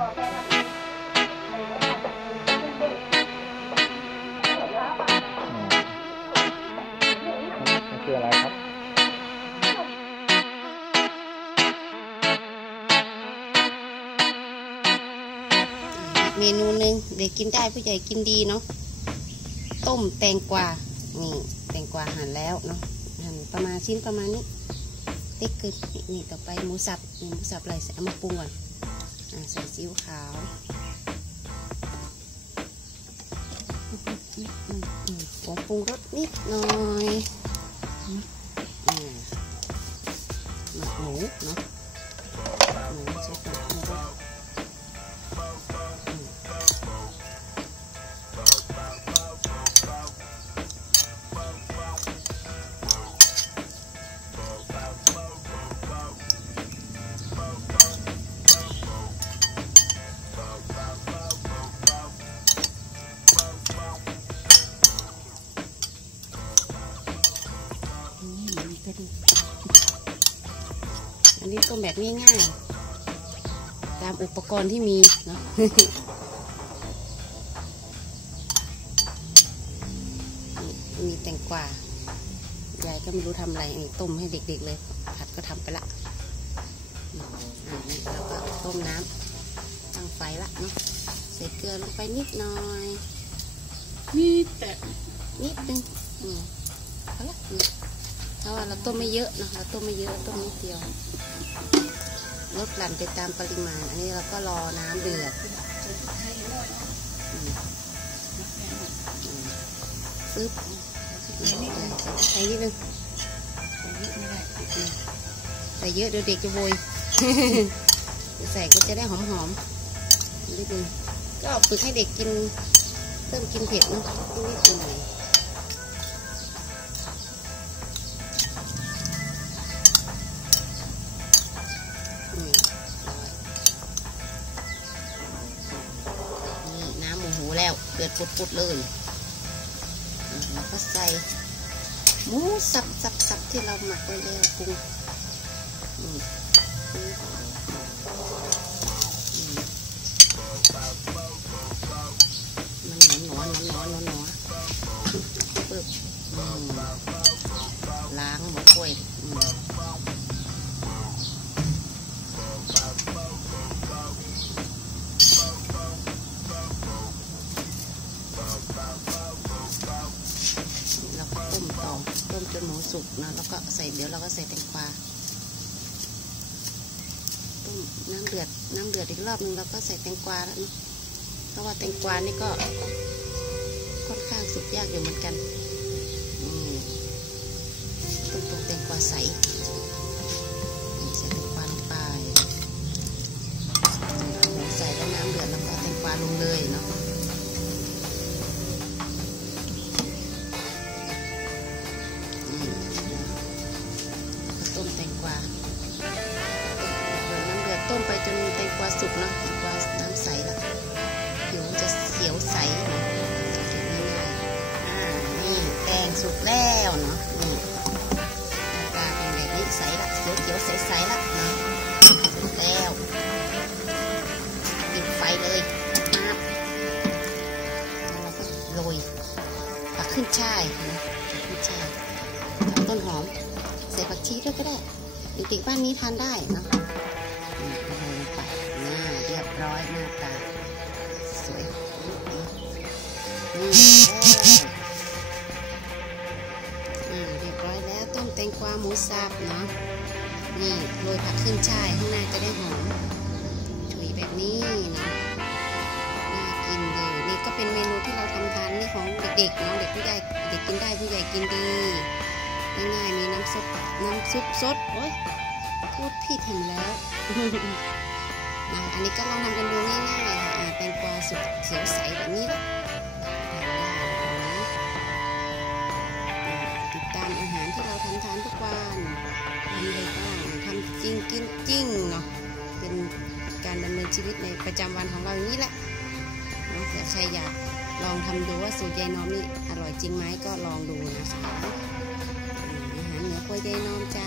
คืออะไรครับเมนูหนึ่งเด็กกินได้ผู้ใหญ่กินดีเนาะต้มแตงกวานี่แตงกวาหั่นแล้วเนาะหั่นประมาณชิ้นประมาณนี้เล็กเกินนี่นี่ต่อไปหมูสับหมูสับอะไรใส่เอมาปรุงก่อน ใส่ซีอิ๊วขาวอืมอืมอืมผงปรุงรสนิดหน่อย มก็ดู อันนี้ก็แบบง่ายๆ ตามอุปกรณ์ที่มีเนาะนี่มีแตงกวายายก็ไม่รู้ทำอะไรนี่ต้มให้เด็กๆเลย ผัดก็ทำไปละอืมอ่านี่แล้วก็ต้มน้ำตั้งไฟละเนาะใส่เกลือลงไปนิดหน่อยนี่แต่นิดนึงอืมเอาละอืม เพราะว่าเราต้มไม่เยอะนะเราต้มไม่เยอะต้มนิดเดียวลดหลั่นไปตามปริมาณ อันนี้เราก็รอน้ำเดือดปึ๊บใส่นิดนึงใส่เยอะเดี๋ยวเด็กจะโวยใส่ก็จะได้หอมๆนิดนึงก็ฝึกให้เด็กกินเริ่มกินเผ็ดนอะนิดหน่อย เดือดปุดๆเลยแล้วก็ใส่หมูสับสับสับที่เราหมักไว้แล้วปรุง ต้มต่อต้มจนหมูสุกนะแล้วก็ใส่เดี๋ยวเราก็ใส่แตงกวาต้มน้ำเดือดน้ำเดือดอีกรอบนึงเราก็ใส่แตงกวาแล้วเนะเพราะว่าแตงกวานี่ก็ค่อนข้างสุกยากอยู่เหมือนกันต้องตรงแตงกวาใสใส่แตงกวาลงไปหมูใส่แล้วน้ำเดือดแล้วก็แตงกวาลงเลยเนาะ ไปจนแตงกวาสุกเนาะแตงกวาน้ำใสแล้วผิวจะเขียวใสเนาะสังเกตง่ายๆอ่านี่แป้งสุกแล้วเนาะนี่หน้าตาเป็นแบบนี้ใสละเขียวเขียวๆใสๆละเนาะสุกแล้วปิดไฟเลยมาแล้วเราก็โรยผักขึ้นช่ายนะขึ้นช่ายต้นหอมใส่ผักชีด้วยก็ได้เด็กๆบ้านนี้ทานได้เนาะ งกวาหมูสับเนาะนี่โรยผักขึ้นช่ายข้างหน้าจะได้หอมฉุยแบบนี้เนาะน่ากินเลยนี่ก็เป็นเมนูที่เราทำทานนี่ของเด็กๆเนาะเด็กผู้ใหญ่เด็กกินได้ผู้ใหญ่กินดีง่ายๆมีน้ำซุปน้ำซุปสดโอ๊ยพูดผิดเห็นแล้วนะอันนี้ก็ลองทำกันดูง่ายๆค่ะแตงกวาสุกเขียวใสแบบนี้แหละ ทำจริงกินจริงเนาะเป็นการดำเนินชีวิตในประจำวันของเราอย่างนี้แหละเนาะแต่ใครอยากลองทำดูว่าสูตรยายน้อมนี่อร่อยจริงไหมก็ลองดูนะคะอืมอาหารเหนือครัวยายน้อมจ้า